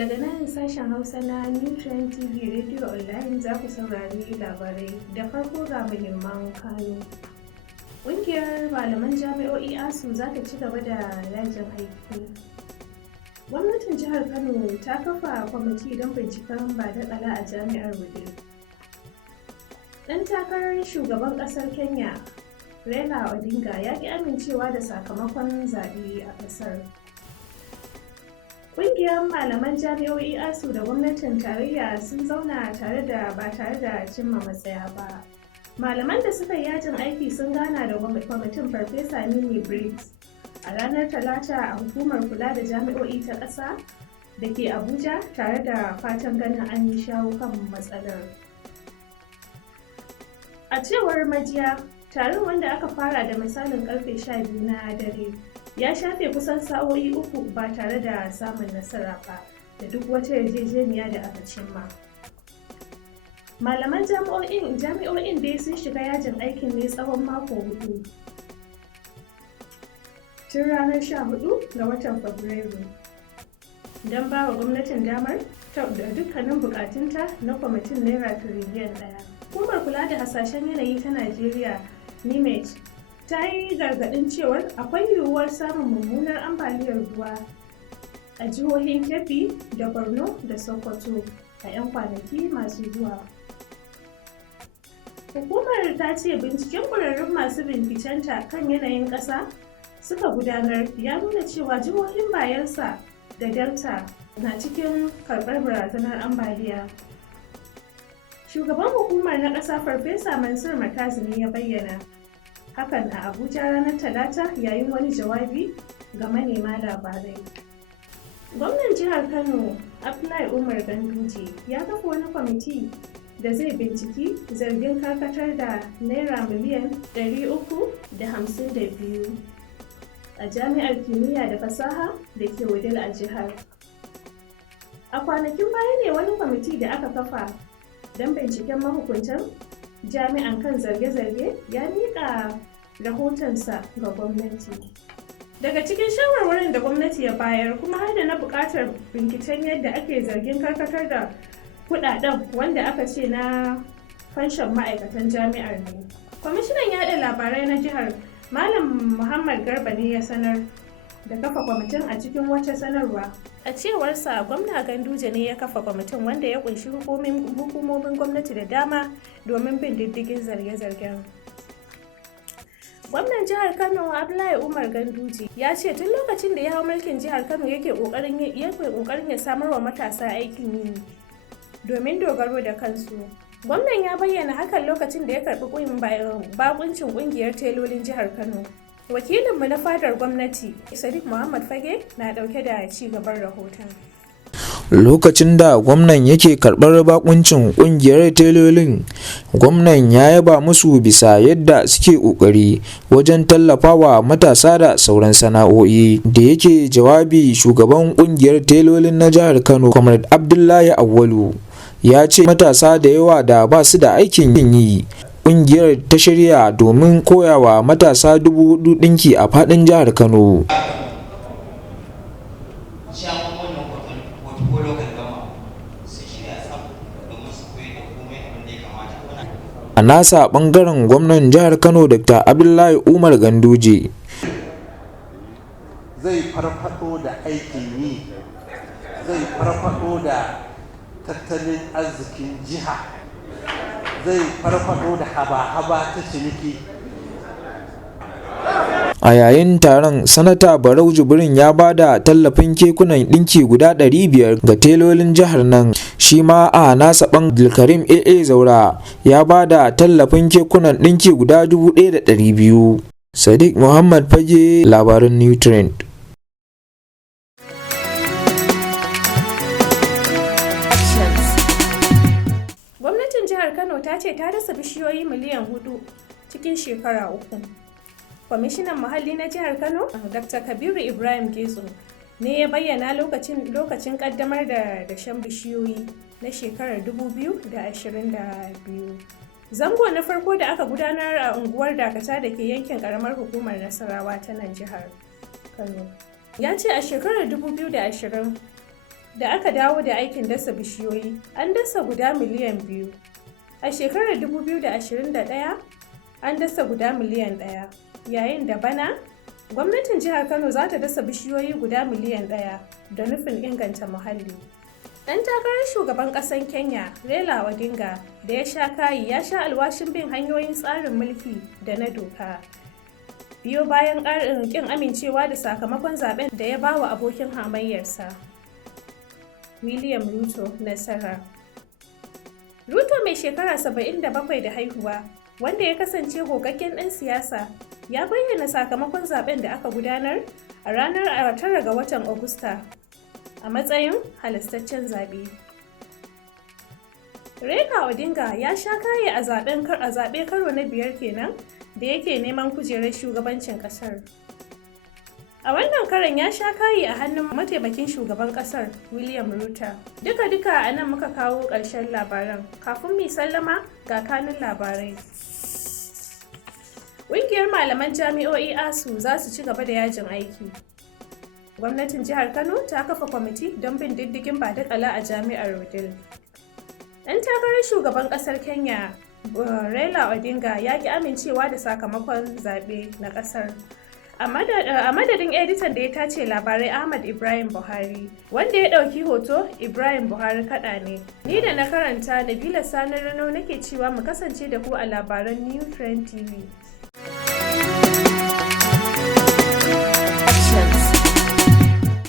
Daga nan sashen Hausa na New Trend TV Radio Online za ku saurari labarai da farko ga muhimman kano. Ƙungiyar malaman jami'o'i ASU za ta ci gaba da yajin aiki. Gwamnatin jihar Kano ta kafa kwamiti don binciken badakala a jami'ar Wudil. Ɗan takarar shugaban ƙasar Kenya, Raila Odinga, ya ƙi amincewa da sakamakon zaɓe a ƙasar. Ƙungiyar malaman jami'o'i ASU da gwamnatin tarayya sun zauna ba tare da cimma matsaya ba. Malaman da suka yi yajin aiki sun gana da kwamitin Farfesa Mimi Briggs a ranar Talata a hukumar kula da jami'o'i ta ƙasa da ke Abuja, tare da fatan ganin an yi shawo kan matsalar. A cewar majiya, taron wanda aka fara da misalin karfe 12 na dare ya shafe kusan sa'o'i 3 ba tare da samun nasara ba da duk wata yarjejeniya da aka cimma. Malaman jami'o'in dai sun shiga yajin aikin ne tsawon mako 4 tun ranar 14 ga watan Fabrairu don ba wa gwamnatin damar da dukkanin bukatunta na kwamitin naira tiriliyan 1. Hukumar kula da hasashen yanayi ta Najeriya NIMET ta yi gargaɗin cewar akwai yiwuwar samun mummunar ambaliyar ruwa a jihohin Kebbi da Borno da Sokoto a 'yan kwanaki masu zuwa. Hukumar ta ce binciken ƙwararrun masu bincikenta kan yanayin ƙasa suka gudanar ya nuna cewa jihohin Bayelsa da Delta na cikin karɓar barazanar ambaliya. Shugaban hukumar na ƙasa Farfesa Mansur Matazu ne ya bayyana hakan a Abuja ranar Talata yayin wani jawabi ga manema labarai. Gwamnan jihar Kano Abdullahi Umar Ganduje ya kafa wani kwamiti da zai binciki zargin karkatar da naira miliyan 352 a jami'ar kimiyya da fasaha da ke Wudil a jihar. A kwanakin baya ne wani kwamiti da aka kafa don binciken mahukuntan jami'an kan zarge-zarge ya miƙa rahotonsa ga gwamnati. Daga cikin shawarwarin da gwamnati ya bayar kuma har da na buƙatar binciken yadda ake zargin karkatar da kuɗaɗen wanda aka ce na fanshon ma'aikatan jami'ar ne. Kwamishinan yaɗa labarai na jihar Malam Muhammad Garba ne ya sanar da kafa kwamitin a cikin wata sanarwa. A cewarsa, gwamna Ganduje ne ya kafa kwamitin wanda ya kunshi hukumomin gwamnati da dama domin bin diddigin zarge-zargen. Gwamnan jihar Kano Abdullahi Umar Ganduje ya ce tun lokacin da ya hau mulkin jihar Kano yake kokarin ya samar wa matasa aikin yi domin dogaro da kansu. Gwamnan ya bayyana hakan lokacin da ya karɓi bakuncin ƙungiyar telolin jihar Kano. Wakilinmu na fadar gwamnati, Sadiq Muhammad Fage, na ɗauke da ci gaban rahoton. Lokacin da gwamnan yake karɓar bakuncin ƙungiyar telolin, gwamnan ya yaba musu bisa yadda suke ƙoƙari wajen tallafawa matasa da sauran sana'o'i. Da yake jawabi, shugaban ƙungiyar telolin na jihar Kano, Comrade Abdullahi Awwalu, ya ce matasa da yawa da ba su da aikin yi. Ƙungiyar ta shirya domin koyawa matasa 4,000 ɗinki a faɗin jihar Kano. A nasa ɓangaren gwamnan jihar Kano Dr. Abdullahi Umar Ganduje zai farfado da aikin yi, zai farfado da tattalin arzikin jiha, zai farfado da haba-haba ta ciniki. A yayin taron, Sanata Barau Jibrin ya ba da tallafin kekunan ɗinki guda 500 ga telolin jihar nan. Shi ma a nasa Abdulkarim AA Zaura ya ba da tallafin kekunan ɗinki guda 1,200. Sadiq Muhammad Fage, labaran New Trend. Gwamnatin jihar Kano ta ce ta dasa bishiyoyi miliyan 4 cikin shekara 3. Kwamishinan Muhalli na jihar Kano, Dr. Kabiru Ibrahim Getso, ne ya bayyana lokacin kaddamar da dashen bishiyoyi na shekarar 2022. Zango na farko da aka gudanar a unguwar Dakata da ke yankin karamar hukumar Nasarawa ta nan jihar Kano. Ya ce a shekarar 2020 da aka dawo da aikin dasa bishiyoyi, an dasa guda miliyan 2. A shekarar 2021, an dasa guda miliyan 1, yayin da bana, gwamnatin jihar Kano za ta dasa bishiyoyi guda miliyan 1 da nufin inganta muhalli. Ɗan takarar shugaban ƙasar Kenya, Raila Odinga, da ya sha kayi ya sha alwashin bin hanyoyin tsarin mulki da na doka. Biyo bayan ƙin amincewa da sakamakon zaben da ya bawa abokin hamayyarsa, William Ruto, nasara. Ruto mai shekara 77 da haihuwa, wanda ya kasance gogaggen ɗan siyasa, ya bayyana sakamakon zaben da aka gudanar a ranar 9 ga watan Agusta a matsayin halastaccen zaɓe. Raila Odinga ya sha kaye a zaɓe karo na 5 kenan da yake neman kujerar shugabancin ƙasar. A wannan karon ya sha kayi a hannun mataimakin shugaban ƙasar, William Ruto. Duka a nan muka kawo ƙarshen labaran. Kafin mu sallama ga kanun labarai. Ƙungiyar malaman jami'o'i ASU za su ci gaba da yajin aiki. Gwamnatin jihar Kano ta kafa kwamiti don bin diddigin badakala a jami'ar Wudil. Ɗan takarar shugaban ƙasar Kenya, Raila Odinga, ya ƙi amincewa da sakamakon zaɓe na ƙasar. A madadin editan da ya tace labarai Ahmad Ibrahim Buhari, wanda ya ɗauki hoto Ibrahim Buhari kaɗa ne. Ni da na karanta Nabila Sani Rano nake cewa mu kasance da ku a labaran New Trend TV.